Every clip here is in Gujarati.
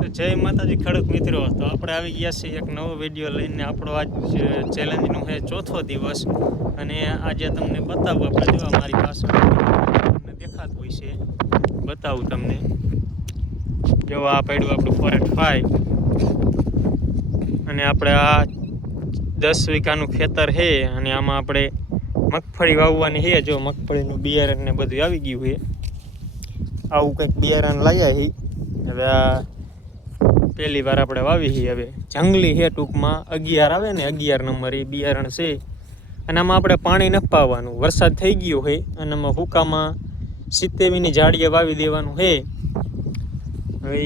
તો જય માતાજી ખેડૂત મિત્રો, તો આપણે આવી ગયા છીએ એક નવો વિડીયો લઈને. આપણો આજ ચેલેન્જનો છે ચોથો દિવસ, અને આજે તમને બતાવું. આપણે જો મારી પાસે તમને દેખાતું હોય છે, બતાવું તમને. જો આ પડ્યું આપણું ફોરેટ 5, અને આપણે આ 10 વીઘાનું ખેતર છે, અને આમાં આપણે મગફળી વાવવાની છે. જો મગફળીનું બિયારણ ને બધું આવી ગયું છે. આવું કંઈક બિયારણ લાવ્યા છે. હવે આ પહેલી વાર આપણે વાવી છીએ. હવે જંગલી છે, ટૂંકમાં 11 આવે ને, 11 નંબર એ બિયારણ છે. અને આમાં આપણે પાણી નથી પાવાનું. વરસાદ થઈ ગયો છે અને આમાં હુકામાં 70મીની ઝાડીએ વાવી દેવાનું છે. હવે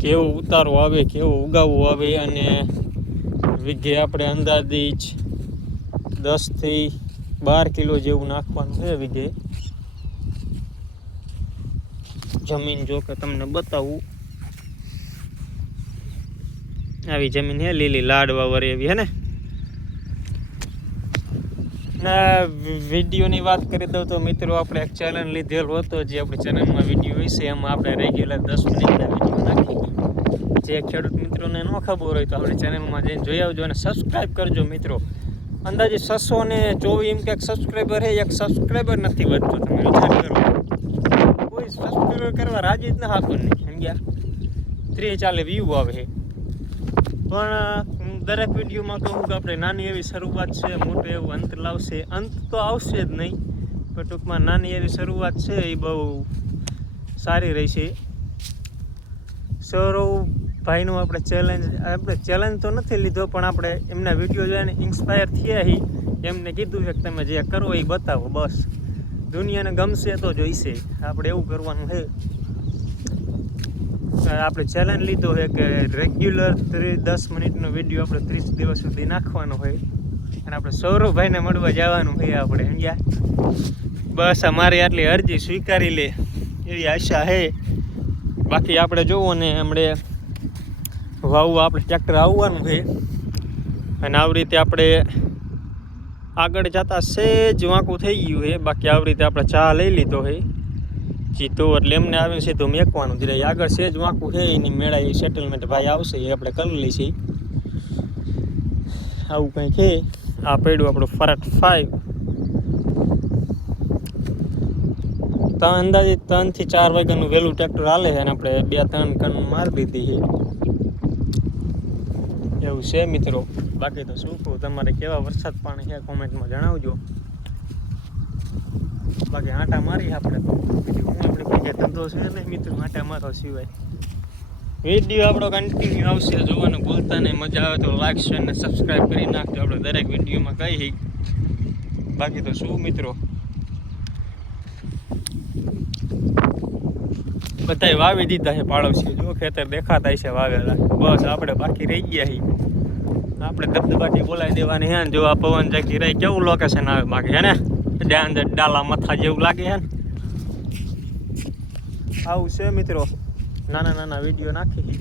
કેવો ઉતારો આવે, કેવો ઉગાવો આવે, અને વીઘે આપણે અંદાજિત 10 થી 12 કિલો જેવું નાખવાનું છે વીઘે. જમીન જો કે તમને બતાવું, આવી જમીન હે, લીલી લાડવા વરે એવી હે ને. વિડીયોની વાત કરી દઉં તો મિત્રો, આપણે એક ચેલેન્જ લીધેલો હતો. જે આપણી ચેનલમાં વિડીયો હોય છે, એમાં આપણે રેગ્યુલર 10 મિનિટના વિડીયો નાખી. જે ખેડૂત મિત્રોને ન ખબર હોય તો આપણે ચેનલમાં જઈને જોઈ આવજો અને સબસ્ક્રાઈબ કરજો મિત્રો. અંદાજે 624 એમ ક્યાંક સબસ્ક્રાઈબર છે, એક સબસ્ક્રાઈબર નથી વધતું. તમે વિચાર કરો, કોઈ સબસ્ક્રાઈબર કરવા રાજી જ ના આપતું નહીં. સમજ્યા? 30-40 વ્યૂ આવે છે. પણ દરેક વિડીયોમાં કહું કે આપણે નાની એવી શરૂઆત છે, મોટો એવું અંત લાવશે. અંત તો આવશે જ નહીં, પણ ટૂંકમાં નાની એવી શરૂઆત છે, એ બહુ સારી રહેશે. સૌરવભાઈનું આપણે ચેલેન્જ તો નથી લીધો, પણ આપણે એમના વિડીયો જોઈને ઇન્સ્પાયર થયા છીએ. એમને કીધું છે કે તમે જે કરો એ બતાવો, બસ. દુનિયાને ગમશે તો જોઈશે. આપણે એવું કરવાનું છે. આપણે ચેલેન્જ લીધો છે કે રેગ્યુલર 10 મિનિટનો વિડીયો આપણે 30 દિવસ સુધી નાખવાનો હોય. અને આપણે સૌરવભાઈને મળવા જવાનું છે આપણે. સમજ્યા? બસ અમારી આટલી અરજી સ્વીકારી લે એવી આશા છે. બાકી આપણે જોવો ને, હમણે વાવવા આપણે ટ્રેક્ટર આવવાનું છે. અને આવી રીતે આપણે આગળ જતા સેજ વાંકું થઈ ગયું છે. બાકી આવી રીતે આપણે ચા લઈ લીધો છે જીતો, એટલે એમને આવીને સીધું મેકવાનું. ધીરે આગળ સેજ વાંકું છે, એની મેળા એ સેટલમેન્ટ ભાઈ આવશે, એ આપણે કરી લઈશું. આવું કંઈ છે. આ પડ્યું આપણું ફોરેટ 5. અંદાજિત 3 થી 4 વાગ્યાનું વહેલું ટ્રેક્ટર હાલે છે, અને આપણે 2-3 કણ મારી દીધી છે. એવું છે મિત્રો. બાકી તો શું કહું, તમારે કેવા વરસાદ પાણી છે કોમેન્ટમાં જણાવજો. બાકી આંટા મારી આપણે તો હું આપણે બીજે ધંધો છે નહીં મિત્રો, આંટા મારો સિવાય. વિડીયો આપણો કન્ટિન્યુ આવશે, જોવાનું ભૂલતા નહીં. મજા આવે તો લાઈક, શેર અને સબસ્ક્રાઈબ કરી નાખજો. આપણે દરેક વિડીયોમાં કહી. બાકી તો શું મિત્રો, બધાય વાવી દીધા છે પાડોશીઓ. જો ખેતર દેખાતા છે વાવેલા. બસ આપણે બાકી રહી ગયા છીએ. આપણે ધબધબાટી બોલાવી દેવાની હે ને. જો આ પવન જકી રહી, કેવું લોકેશન આવે બાકી હે ને, અંદર ડાલા મથા જેવું લાગે છે ને. આવું છે મિત્રો, નાના વિડીયો નાખી.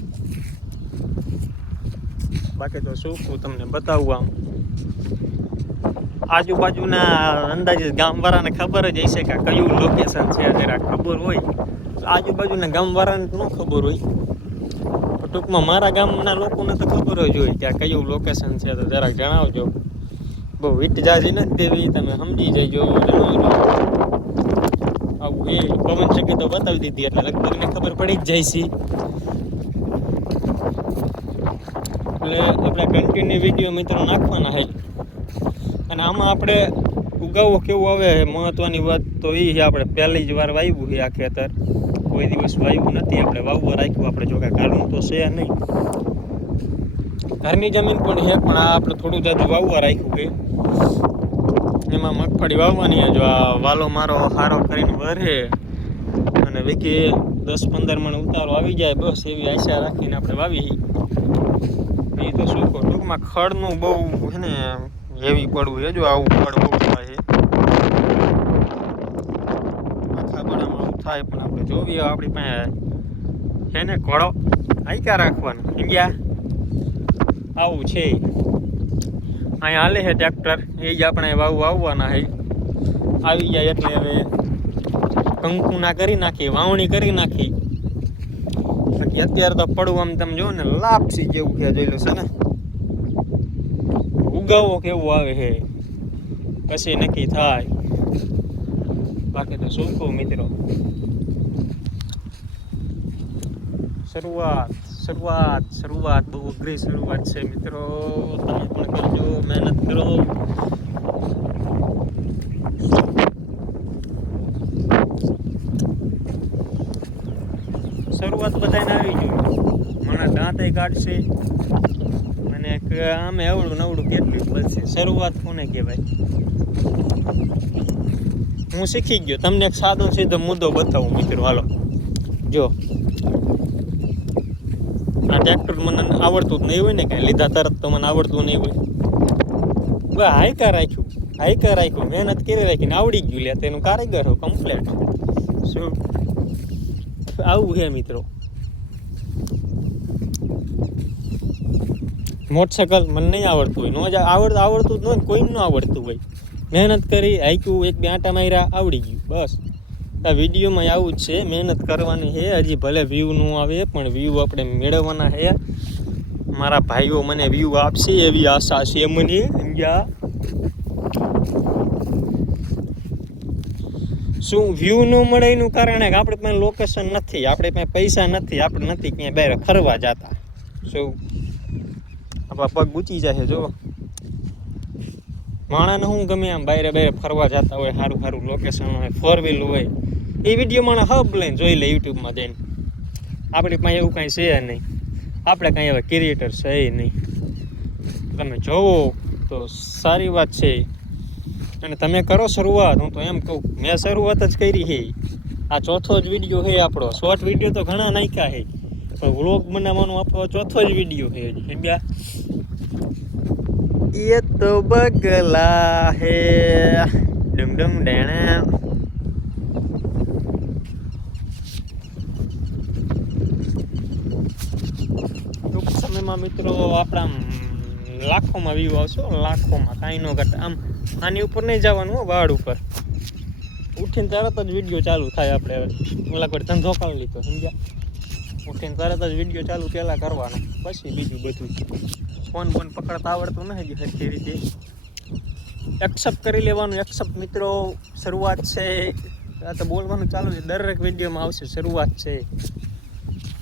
બાકી તો શું કહું તમને બતાવું. આમ આજુબાજુના અંદાજે ગામવાળાને ખબર જ હશે કે કયું લોકેશન છે. જરા ખબર હોય, આજુબાજુના ગામવાળાને ન ખબર હોય, ટૂંકમાં મારા ગામના લોકોને તો ખબર જ હોય કે આ કયું લોકેશન છે. તો જરાક જણાવજો. બહુ વીટ જાજી નથી દેવી, તમે સમજી જજો, જણાવજો. આવું એ પવન ચકી તો બતાવી દીધી, એટલે લગભગને ખબર પડી જ જાય છે. એટલે આપણે કન્ટિન્યુ વિડીયો મિત્રો નાખવાના છે. અને આમાં આપણે ઉગાવો કેવું આવે, મહત્વની વાત તો એ છે, આપણે પહેલી જ વાર વાવ્યું છે આ ખેતર. કોઈ દિવસ વાવ્યું નથી આપણે, વાવવા રાખ્યું આપણે. જો કે ઘરનું તો છે નહીં, ઘરની જમીન પણ છે, પણ આ આપણે થોડું જાજુ વાવવા રાખ્યું છે. એમાં મગફળી વાવવાની. જો આ વાલો મારો સારો કરીને ભરે અને વીઘે 10-15 મણ ઉતારો આવી જાય, બસ એવી આશા રાખીને આપણે વાવી. એ તો શું કહું, ટૂંકમાં ખડનું બહુ છે ને, હેવી પડવું છે. જો આવું ખડ બહુ થાય છે આખા બડામાં, આવું થાય. પણ આપણે જોવી આપણી પાસે છે ને ઘોડો, આઈકા રાખવાનું. સમજ્યા? આવું છે. અહીંયા હાલે છે ટ્રેક્ટર, એ જ આપણે વાવવાના છે. આવી જાય એટલે હવે કંકુના કરી નાખી, વાવણી કરી નાખી. બાકી અત્યારે તો પડવું આમ તમે જો ને લાપસી જેવું કે જોયેલું છે ને, ઉગાવો કેવું આવે છે પછી નક્કી થાય. બાકી તો શું કહું મિત્રો, શરૂઆત બહુ અઘરી શરૂઆત છે મિત્રો. તમે પણ કરજો, મહેનત કરો. શરૂઆત બધાને આવી જોઈએ. મારા દાંતે કાઢશે અને આમે અવળું નવડું કેટલું બનશે. શરૂઆત કોને કહેવાય? હું શીખી ગયો. તમને એક સાદો સીધો મુદ્દો બતાવું મિત્રો. હાલો જો, આ ટ્રેક્ટર મને આવડતું જ નહીં હોય ને, કાંઈ લીધા તરત તો મને આવડતું નહીં હોય. બસ હાઈકા રાખ્યું, મહેનત કરી રાખીને આવડી ગયું. લે તેનું કારીગર હો કમ્પ્લેટ. શું આવું છે મિત્રો? મોટરસાઇકલ મને નહીં આવડતું હોય, આવડતું જ ન કોઈ ન આવડતું હોય. મહેનત કરી હાઈક્યું, એક બે આંટા માર્યા, આવડી ગયું. બસ આ વિડીયોમાં આવું જ છે, મહેનત કરવાની છે. હજી ભલે વ્યૂ ન આવે પણ વ્યૂ આપણે મેળવવાના છે. મારા ભાઈઓ મને વ્યૂ આપશે એવી આશા છે મને. સમજ્યા? શું વ્યૂ ન મળે એનું કારણ કે આપણે પાસે લોકેશન નથી, આપણે પાસે પૈસા નથી, આપણે નથી ક્યાંય બહાર ફરવા જતા. શું આપણા પગ ગુચી જાય જો. માણાને હું ગમે આમ બહાર ફરવા જતા હોય, સારું લોકેશન હોય, 4 વ્હીલ હોય, એ વિડીયો માણસ હબ લઈને જોઈ લે યુટ્યુબમાં જઈને. આપણી પાસે એવું કાંઈ છે નહીં, આપણે કાંઈ એવા ક્રિએટર છે નહીં. તમે જોવો તો સારી વાત છે અને તમે કરો શરૂઆત. હું તો એમ કહું, મેં શરૂઆત જ કરી છે. આ ચોથો જ વિડીયો છે આપણો. શોર્ટ વિડીયો તો ઘણા નાખ્યા છે પણ વ્લોગ બનાવવાનો આપણો ચોથો જ વિડીયો છે હજી. સમજ્યા? ये तो बगला है डुम डेणा. ટૂંક સમયમાં મિત્રો આપણા લાખોમાં વ્યૂ આવશે, લાખોમાં, કાંઈ ન ઘટે. આમ આની ઉપર નહીં જવાનું હો, વાડ ઉપર ઉઠીને તરત જ વિડીયો ચાલુ થાય. આપણે ઓલા કોઈ ધંધો કરી લીધો. સમજ્યા? ઉઠીને તરત જ વિડીયો ચાલુ પહેલાં કરવાનો, પછી બીજું બધું. ફોન પકડતા આવડતું નથી સરખી રીતે. એક્સેપ્ટ કરી લેવાનું. એક્સેપ્ટ મિત્રો, શરૂઆત છે. આ તો બોલવાનું ચાલુ છે, દરેક વિડીયોમાં આવશે શરૂઆત છે.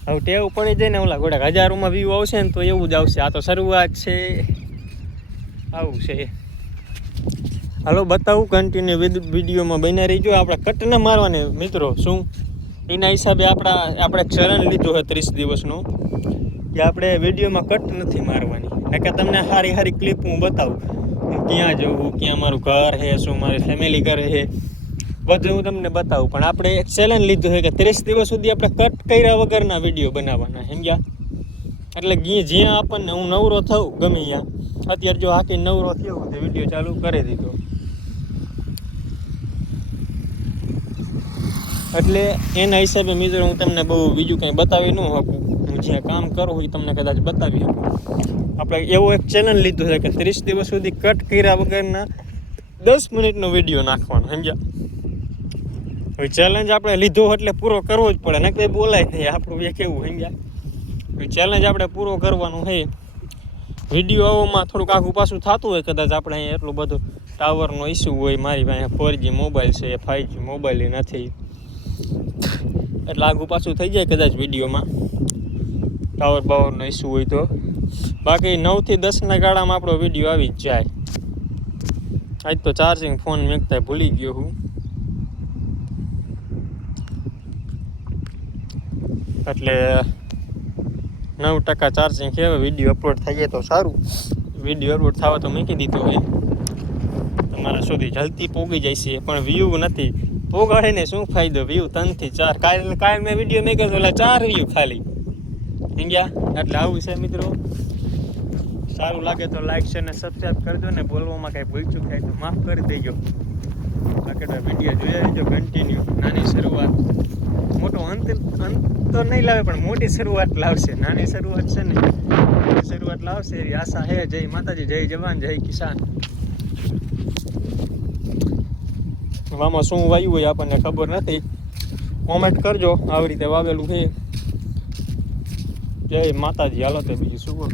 હવે ટેવ પડી જાય ને, ઓલા ઘોડા 1000માં વ્યૂ આવશે ને તો એવું જ આવશે. આ તો શરૂઆત છે, આવું છે. હાલો બતાવું, કન્ટિન્યુ વિડીયોમાં બન્યા રહીજો. આપણે કટ ન મારવાની મિત્રો. શું એના હિસાબે આપણે ચેલેન્જ લીધો છે 30 દિવસનો કે આપણે વિડીયોમાં કટ નથી મારવાની. કે તમને સારી ક્લિપ હું બતાવું, ક્યાં જવું, ક્યાં મારું ઘર છે, શું મારી ફેમિલી કરે છે, બધું હું તમને બતાવું. પણ આપણે એક ચેલેન્જ લીધું છે કે 30 દિવસ સુધી આપણે કટ કર્યા વગરના વિડીયો બનાવવાના. સમજ્યા? એટલે જ્યાં આપણને હું નવરો થઉં ગમે ત્યાં, અત્યારે જો હાકી નવરો થયો તો વિડીયો ચાલુ કરી દીધો. એટલે એના હિસાબે મિત્રો હું તમને બહુ બીજું કંઈ બતાવી ન શકું. હું જ્યાં કામ કરું એ તમને કદાચ બતાવી શકું. આપણે એવો એક ચેલેન્જ લીધું છે કે 30 દિવસ સુધી કટ કર્યા વગરના 10 મિનિટનો વિડીયો નાખવાનો. સમજ્યા? હવે ચેલેન્જ આપણે લીધો એટલે પૂરો કરવો જ પડે, ને કંઈ બોલાય નહીં. આપણું એ કેવું? સમજ્યા? ચેલેન્જ આપણે પૂરો કરવાનું છે. વિડીયો આવવામાં થોડુંક આઘું પાછું થતું હોય કદાચ, આપણે અહીંયા એટલું બધું ટાવરનો ઇસ્યુ હોય. મારી પાસે 4G મોબાઈલ છે, 5G મોબાઈલ નથી, એટલે આઘું પાછું થઈ જાય કદાચ વિડીયોમાં, ટાવર બાવરનો ઇસ્યુ હોય તો. બાકી 9 થી 10ના ગાળામાં આપણો વિડીયો આવી જ જાય. આજ તો ચાર્જિંગ ફોન મેકતા ભૂલી ગયો હું, એટલે 9% ચાર્જિંગ છે. વિડીયો અપલોડ થઈ જાય તો સારું. વિડીયો અપલોડ થવા તો મૂકી દીધો હોય, તમારા સુધી જલ્દી પોગી જાય છે. પણ વ્યૂ નથી પોગાડે ને શું ફાયદો? વ્યૂ 3 થી 4. કાલ મેં વિડીયો મેં કર્યો એટલે 4 વ્યૂ ખાલી. સમજ્યા? એટલે આવું છે મિત્રો. સારું લાગે તો લાઈક શેર ને સબસ્ક્રાઈબ કરજો ને. બોલવામાં કાંઈ ભૂલચૂક થાય તો માફ કરી દેજો. બાકી તો વિડીયો જોયા રહેજો કન્ટિન્યુ. નાની શરૂઆત મોટો અંત તો નહીં લાવે પણ મોટી શરૂઆત લાવશે. નાની શરૂઆત છે ને, મોટી શરૂઆત લાવશે એવી આશા છે. જય માતાજી, જય જવાન, જય કિસાન. આમાં શું વાવ્યું હોય આપણને ખબર નથી. કોમેન્ટ કરજો. આવી રીતે વાવેલું છે. જય માતાજી. હાલો તો બીજું શું કહો.